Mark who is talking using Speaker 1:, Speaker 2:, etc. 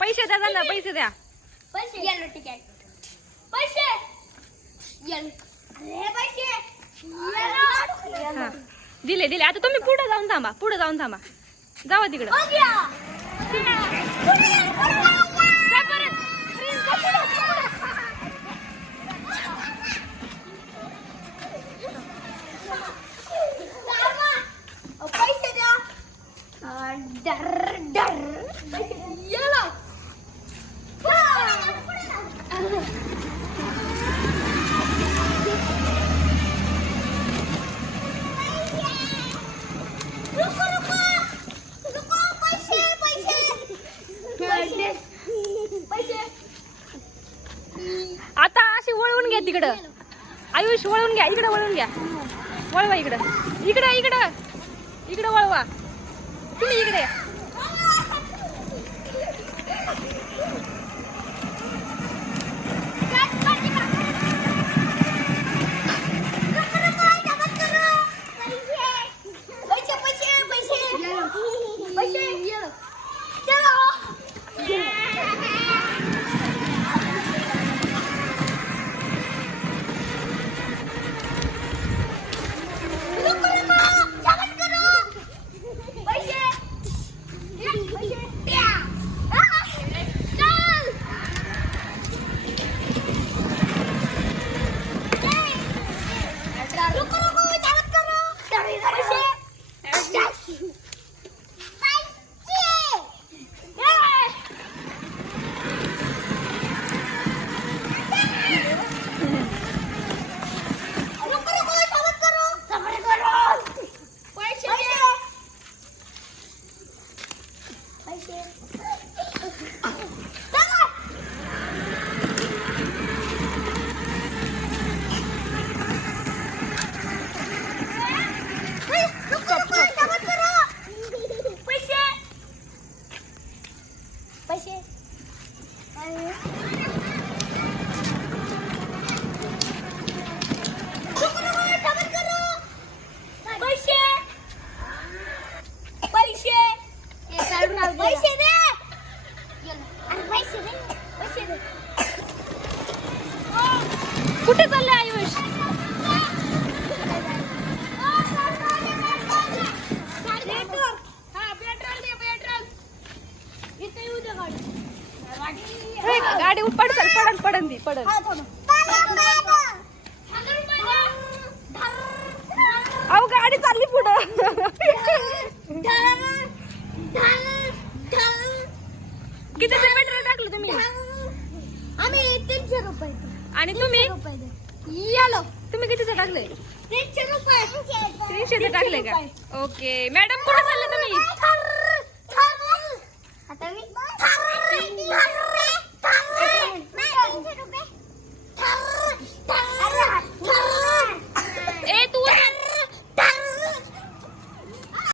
Speaker 1: पैसे द्या
Speaker 2: पैसे येलो तिकीट पैसे! येलो अरे पैसे!
Speaker 1: हा. दिले दिले. आता तुम्ही पुढे जाऊन थांबा पुढे जाऊन थांबा. जावा तिकडं.
Speaker 2: पैसे द्या! डर डर येलो रुको रुको रुको पैसे पैसे पैसे
Speaker 1: आता अशी वळवून घ्या तिकडं. आयुष वळवून घ्या. इकडं वळवून घ्या. वळवा इकडं. इकडं इकडं. इकडं वळवा. तुम्ही इकडे
Speaker 2: पैसे रुको
Speaker 1: गाडी पडसल पडन पडन ती पडन. अहो गाडी चालली पुढं. कितीचं पेट्रोल टाकलं तुम्ही?
Speaker 2: आम्ही तीनशे रुपये
Speaker 1: आणि तुम्ही?
Speaker 2: रुपये येलो.
Speaker 1: तुम्ही कितीचं टाकलंय?
Speaker 2: तीनशे रुपये.
Speaker 1: तीनशेचं टाकलंय का? ओके. मॅडम कुठे चालले तुम्ही?